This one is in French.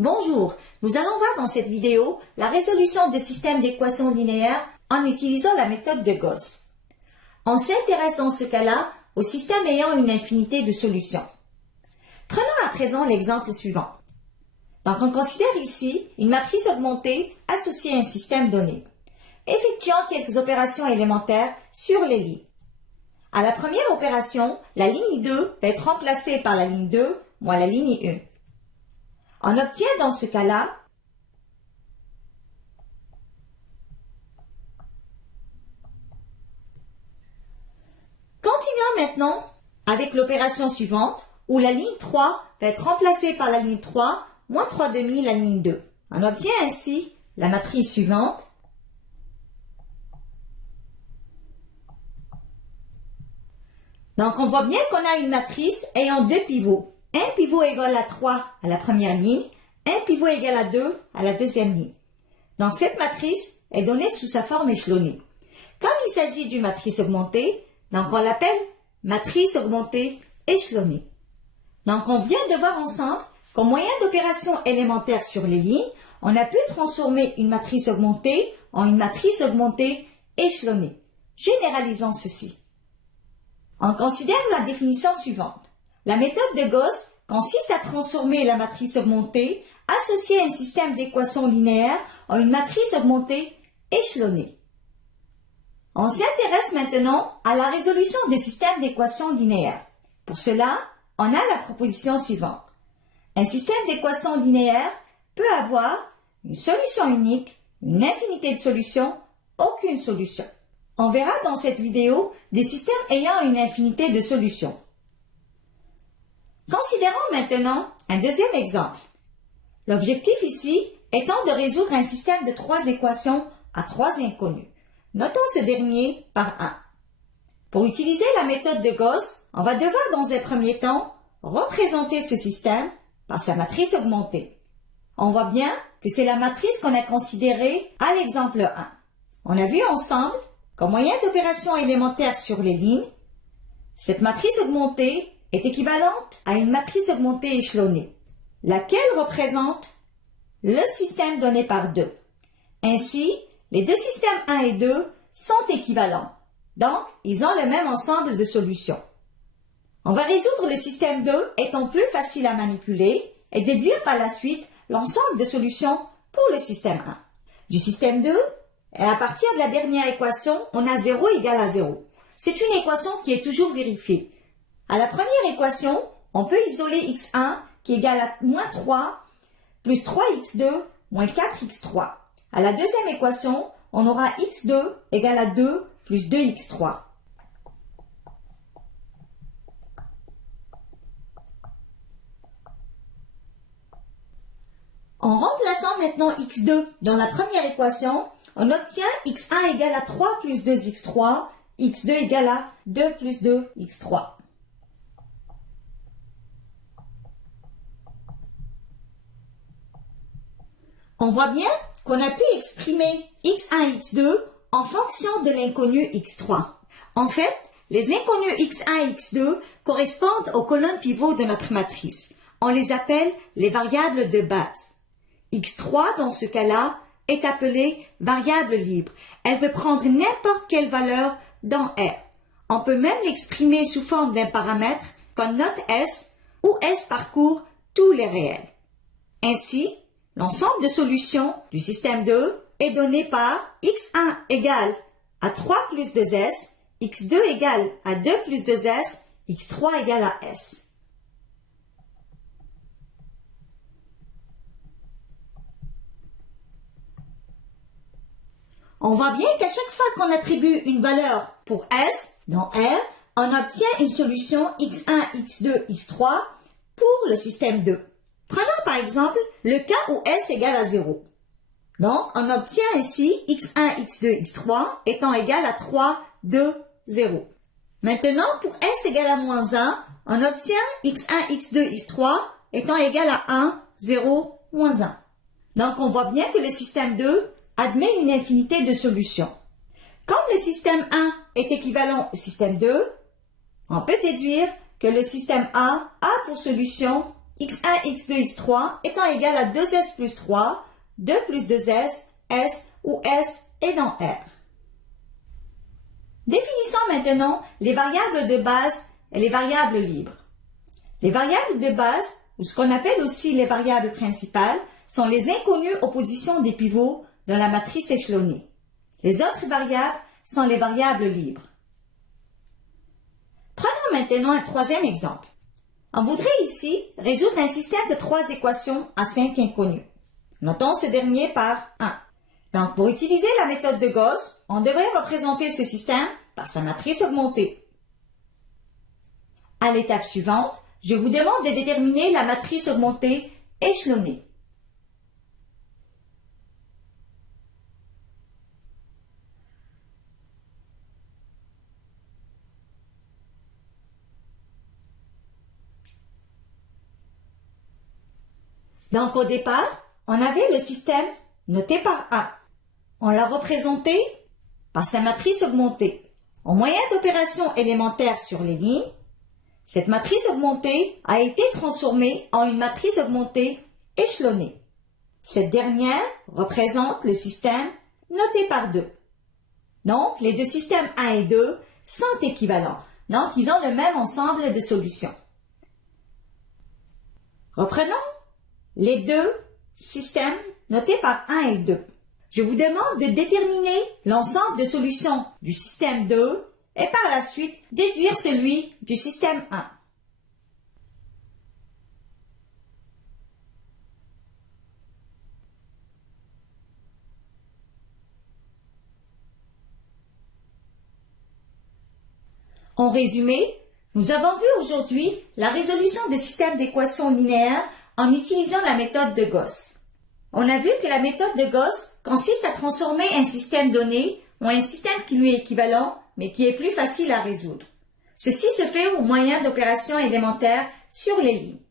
Bonjour, nous allons voir dans cette vidéo la résolution de systèmes d'équations linéaires en utilisant la méthode de Gauss. On s'intéresse dans ce cas-là au système ayant une infinité de solutions. Prenons à présent l'exemple suivant. Donc on considère ici une matrice augmentée associée à un système donné, effectuant quelques opérations élémentaires sur les lignes. À la première opération, la ligne 2 va être remplacée par la ligne 2 moins la ligne 1. On obtient dans ce cas-là Continuons maintenant avec l'opération suivante où la ligne 3 va être remplacée par la ligne 3 moins 3/2 la ligne 2. On obtient ainsi la matrice suivante. Donc on voit bien qu'on a une matrice ayant deux pivots. Un pivot égal à 3 à la première ligne, un pivot égal à 2 à la deuxième ligne. Donc cette matrice est donnée sous sa forme échelonnée. Comme il s'agit d'une matrice augmentée, donc on l'appelle matrice augmentée échelonnée. Donc on vient de voir ensemble qu'au moyen d'opérations élémentaires sur les lignes, on a pu transformer une matrice augmentée en une matrice augmentée échelonnée. Généralisons ceci. On considère la définition suivante. La méthode de Gauss consiste à transformer la matrice augmentée associée à un système d'équations linéaires en une matrice augmentée échelonnée. On s'intéresse maintenant à la résolution des systèmes d'équations linéaires. Pour cela, on a la proposition suivante. Un système d'équations linéaires peut avoir une solution unique, une infinité de solutions, aucune solution. On verra dans cette vidéo des systèmes ayant une infinité de solutions. Considérons maintenant un deuxième exemple. L'objectif ici étant de résoudre un système de 3 équations à 3 inconnus. Notons ce dernier par 1. Pour utiliser la méthode de Gauss, on va devoir dans un premier temps représenter ce système par sa matrice augmentée. On voit bien que c'est la matrice qu'on a considérée à l'exemple 1. On a vu ensemble qu'au moyen d'opérations élémentaires sur les lignes, cette matrice augmentée est équivalente à une matrice augmentée échelonnée, laquelle représente le système donné par 2. Ainsi, les deux systèmes 1 et 2 sont équivalents, donc ils ont le même ensemble de solutions. On va résoudre le système 2 étant plus facile à manipuler et déduire par la suite l'ensemble de solutions pour le système 1. Du système 2, à partir de la dernière équation, on a 0 égale à 0. C'est une équation qui est toujours vérifiée. À la première équation, on peut isoler x1 qui est égal à moins 3 plus 3x2 moins 4x3. À la deuxième équation, on aura x2 égale à 2 plus 2x3. En remplaçant maintenant x2 dans la première équation, on obtient x1 égale à 3 plus 2x3, x2 égale à 2 plus 2x3. On voit bien qu'on a pu exprimer x1 et x2 en fonction de l'inconnu x3. En fait, les inconnus x1 et x2 correspondent aux colonnes pivots de notre matrice. On les appelle les variables de base. x3, dans ce cas-là, est appelée variable libre. Elle peut prendre n'importe quelle valeur dans R. On peut même l'exprimer sous forme d'un paramètre qu'on note S, où S parcourt tous les réels. Ainsi, l'ensemble de solutions du système 2 est donné par x1 égale à 3 plus 2s, x2 égale à 2 plus 2s, x3 égale à s. On voit bien qu'à chaque fois qu'on attribue une valeur pour S dans R, on obtient une solution x1, x2, x3 pour le système 2. Prenons par exemple le cas où S égale à 0. Donc, on obtient ici x1, x2, x3 étant égal à 3, 2, 0. Maintenant, pour S égale à moins 1, on obtient x1, x2, x3 étant égal à 1, 0, moins 1. Donc, on voit bien que le système 2 admet une infinité de solutions. Comme le système 1 est équivalent au système 2, on peut déduire que le système A a pour solution x1, x2, x3 étant égal à 2s plus 3, 2 plus 2s, s où s est dans R. Définissons maintenant les variables de base et les variables libres. Les variables de base, ou ce qu'on appelle aussi les variables principales, sont les inconnues aux positions des pivots dans la matrice échelonnée. Les autres variables sont les variables libres. Prenons maintenant un troisième exemple. On voudrait ici résoudre un système de 3 équations à 5 inconnues. Notons ce dernier par 1. Donc, pour utiliser la méthode de Gauss, on devrait représenter ce système par sa matrice augmentée. À l'étape suivante, je vous demande de déterminer la matrice augmentée échelonnée. Donc, au départ, on avait le système noté par 1. On l'a représenté par sa matrice augmentée. Au moyen d'opérations élémentaires sur les lignes, cette matrice augmentée a été transformée en une matrice augmentée échelonnée. Cette dernière représente le système noté par 2. Donc, les deux systèmes 1 et 2 sont équivalents. Donc, ils ont le même ensemble de solutions. Reprenons les deux systèmes notés par 1 et 2. Je vous demande de déterminer l'ensemble de solutions du système 2 et par la suite déduire celui du système 1. En résumé, nous avons vu aujourd'hui la résolution des systèmes d'équations linéaires en utilisant la méthode de Gauss. On a vu que la méthode de Gauss consiste à transformer un système donné en un système qui lui est équivalent, mais qui est plus facile à résoudre. Ceci se fait au moyen d'opérations élémentaires sur les lignes.